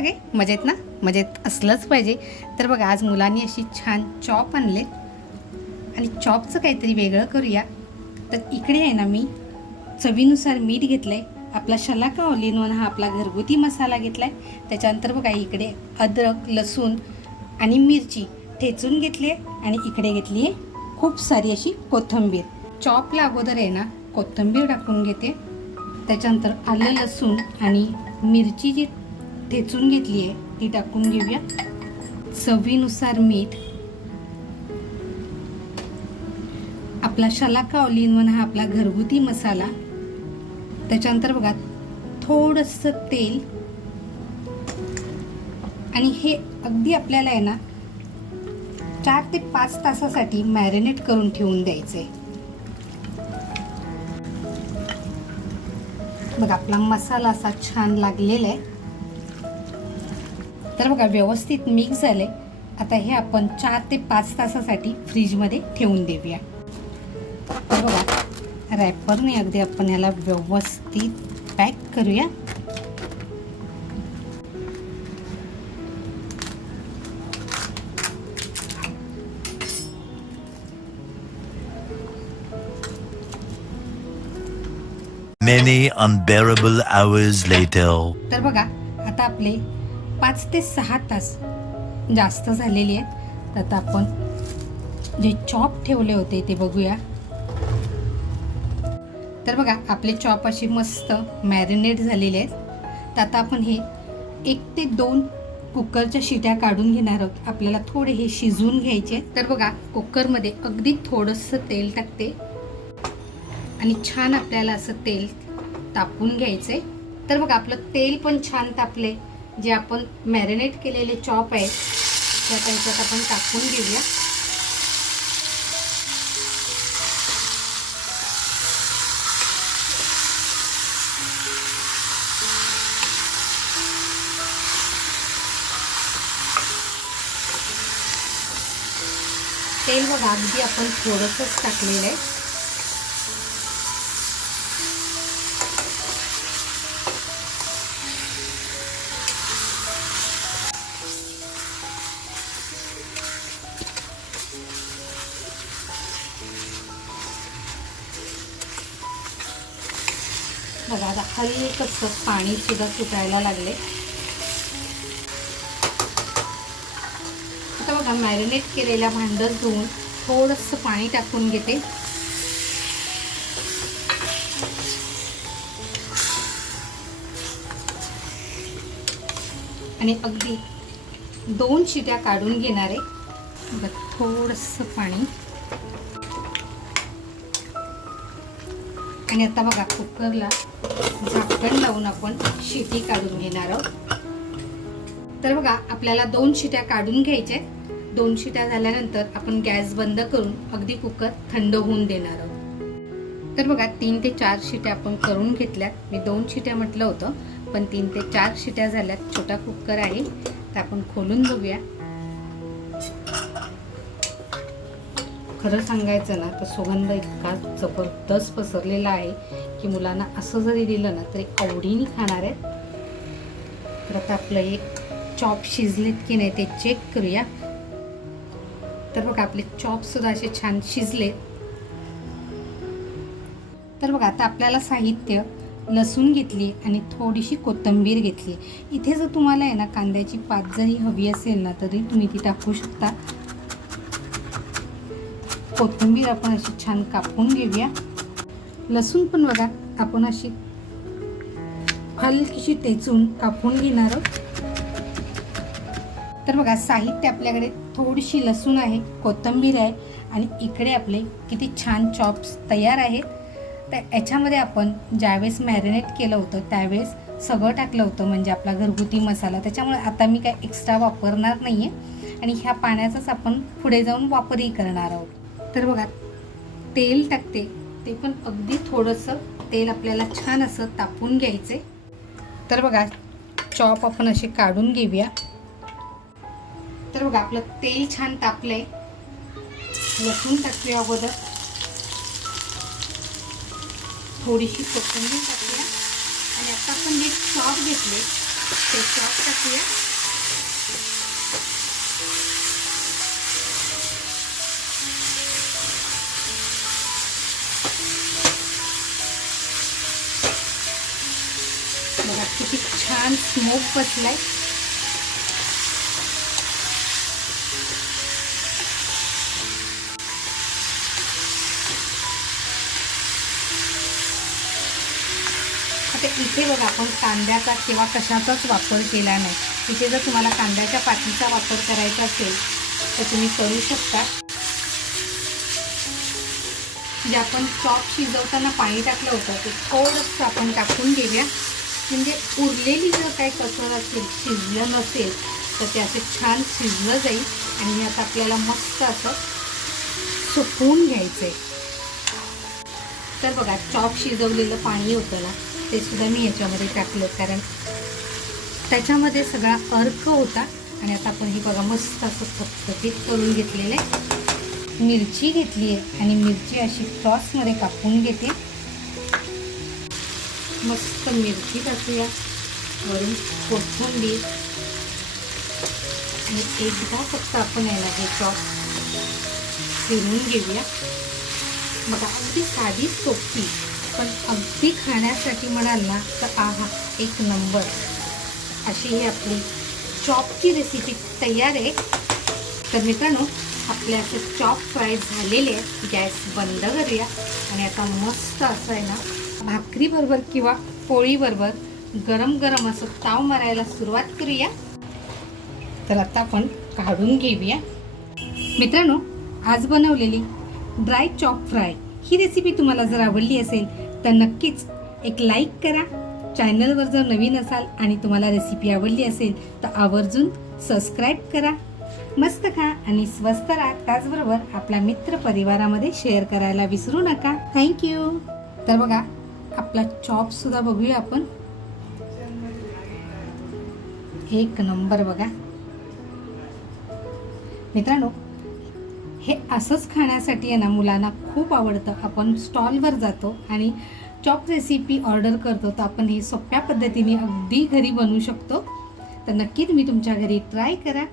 सगळे मजेत ना? मजेत असलंच पाहिजे. तर बघा आज मुलांनी अशी छान चॉप आणले आणि चॉपचं काहीतरी वेगळं करूया. तर इकडे आहे ना मी चवीनुसार मीठ घेतलं आहे. आपला शलाका ऑल इन वन हा आपला घरगुती मसाला घेतला आहे. त्याच्यानंतर बघा इकडे अद्रक, लसूण आणि मिरची ठेचून घेतली आहे आणि इकडे घेतली आहे खूप सारी अशी कोथिंबीर. चॉपला अगोदर आहे ना कोथिंबीर टाकून घेते. त्याच्यानंतर आलं, लसूण आणि मिरची जी ठेचून घेतली आहे ती टाकून घेऊया. चवीनुसार मीठ, आपला शलाका ऑल इन वन हा आपला घरगुती मसाला. त्याच्यानंतर बघा थोडंसं तेल आणि हे अगदी आपल्याला आहे ना 4 ते 5 तासासाठी मॅरिनेट करून ठेवून द्यायचे. बघा आपला मसाला असा छान लागलेला आहे. तर बघा व्यवस्थित मिक्स झाले. आता हे आपण 4 ते 5 तासासाठी फ्रीजमध्ये ठेवून देऊया. तर बघा रॅपरने अगदी आपण याला व्यवस्थित पॅक करूया. Many unbearable hours later. तर बघा आता आपले 5 ते 6 तास जास्त झालेले आहेत. तर आता आपण जे चॉप ठेवले होते ते बघूया. तर बघा आपले चॉप अशी मस्त मॅरिनेट झालेले आहेत. तर आता आपण हे 1 ते 2 कुकरच्या शिट्या काढून घेणार आहोत. आपल्याला थोडे हे शिजवून घ्यायचे. तर बघा कुकरमध्ये अगदी थोडंसं तेल टाकते आणि छान आपल्याला असं तेल तापून घ्यायचे. तर बघा आपलं तेल पण छान तापले. जे आपण मॅरिनेट केलेले चॉप आहेत त्या त्याच्यात आपण टाकून घेऊया. तेल बघा अगदी आपण थोडंसंच टाकलेलं आहे. बघा आता हलकं असं पाणी सुद्धा सुटायला लागले. आता बघा मॅरिनेट केलेल्या भांडं धुवून थोडंसं पाणी टाकून घेते. आणि अगदी 2 शिट्या काढून घेणार आहे. बघा थोडंसं पाणी. आणि आता बघा कुकरला झाकण लावून आपण शिटी काढून घेणार आहोत. तर बघा आपल्याला 2 शिट्या काढून घ्यायच्या आहेत. 2 शिट्या झाल्यानंतर आपण गॅस बंद करून अगदी कुकर थंड होऊन देणार आहोत. तर बघा 3 ते 4 शिट्या आपण करून घेतल्यात. मी 2 शिट्या म्हटलं होतं पण 3 ते 4 शिट्या झाल्यात. छोटा कुकर आहे तर आपण खोलून बघूया. खरं सांगायचं ना तर सुगंध इतका जबरदस्त पसरलेला आहे की मुलांना असं जरी दिलं ना तरी आवडीने खाणार आहेत. तर आता आपलं हे चॉप शिजलेत की नाही ते चेक करूया. तर बघा आपले चॉपसुद्धा असे छान शिजलेत. तर बघा आता आपल्याला साहित्य लसूण घेतली आणि थोडीशी कोथिंबीर घेतली. इथे जर तुम्हाला आहे ना कांद्याची पात जरी हवी असेल ना तरी तुम्ही ती टाकू शकता. कोथिंबीर आपण अशी छान कापून घेऊया. लसूण पण बघा आपण अशी हलकीशी टेचून कापून घेणार आहोत. तर बघा साहित्य आपल्याकडे थोडीशी लसूण आहे, कोथिंबीर आहे आणि इकडे आपले किती छान चॉप्स तयार आहेत. तर याच्यामध्ये आपण ज्यावेळेस मॅरिनेट केलं होतं त्यावेळेस सगळं टाकलं होतं म्हणजे आपला घरगुती मसाला. त्याच्यामुळे आता मी काय एक्स्ट्रा वापरणार नाही आहे आणि ह्या पाण्याचाच आपण पुढे जाऊन वापरही करणार आहोत. तर बघा तेल टाकते. ते पण अगदी थोडंसं तेल आपल्याला छान असं तापून घ्यायचे. तर बघा चॉप आपण असे काढून घेऊया. तर बघा आपलं तेल छान तापलंय. लसूण टाकूया अगोदर. थोडीशी कोथिंबीर टाकूया आणि आता आपण जे चॉप घेतले ते चॉप टाकूया. बघा किती छान स्मोक बसलाय. आता इथे बघा आपण कांद्याचा किंवा कशाचाच वापर केला नाही. इथे जर तुम्हाला कांद्याच्या पातीचा वापर करायचा असेल तर तुम्ही करू शकता. जे आपण चॉप शिजवताना पाणी टाकलं होतं ते थोडंसं आपण टाकून घेऊया. म्हणजे उरलेली जर काही कसर असेल, शिजलं नसेल तर ते असं छान शिजलं जाईल. आणि हे आता आपल्याला मस्त असं सुकवून घ्यायचं आहे. तर बघा चॉप शिजवलेलं पाणी होतं ना ते सुद्धा मी याच्यामध्ये टाकलं, कारण त्याच्यामध्ये सगळा अर्क होता. आणि आता आपण हे बघा मस्त असं फटफटीत करून घेतलेलं आहे. मिरची घेतली आहे आणि मिरची अशी क्रॉसमध्ये कापून घेते. मस्त मिरची टाकूया, वरून कोथिंबीर आणि एकदा फक्त आपण याला हे चॉप फिरून घेऊया. बघा अगदी साधी सोपी पण अगदी खाण्यासाठी म्हणाल ना तर आहा एक नंबर अशी ही आपली चॉपची रेसिपी तयार आहे. तर मित्रांनो आपले असे चॉप फ्राय झालेले आहेत. गॅस बंद करूया आणि आता मस्त असं आहे ना भाकरीबरोबर किंवा पोळीबरोबर गरम गरम असं ताव मारायला सुरुवात करूया. तर आता आपण काढून घेऊया. मित्रांनो आज बनवलेली ड्राय चॉप फ्राय ही रेसिपी तुम्हाला जर आवडली असेल तर नक्कीच एक लाईक करा. चॅनलवर जर नवीन असाल आणि तुम्हाला रेसिपी आवडली असेल तर आवर्जून सबस्क्राईब करा. मस्त खा आणि स्वस्त राहा. त्याचबरोबर आपल्या मित्र परिवारामध्ये शेअर करायला विसरू नका. थँक्यू. तर बघा आपला चॉप सुद्धा बघूया आपण. एक नंबर बघा मित्रांनो. हे असंच खाण्यासाठी आहे ना मुलांना खूप आवडतं. आपण स्टॉलवर जातो आणि चॉप रेसिपी ऑर्डर करतो तर आपण ही सोप्या पद्धतीने अगदी घरी बनवू शकतो. तर नक्की तुम्ही तुमच्या घरी ट्राय करा.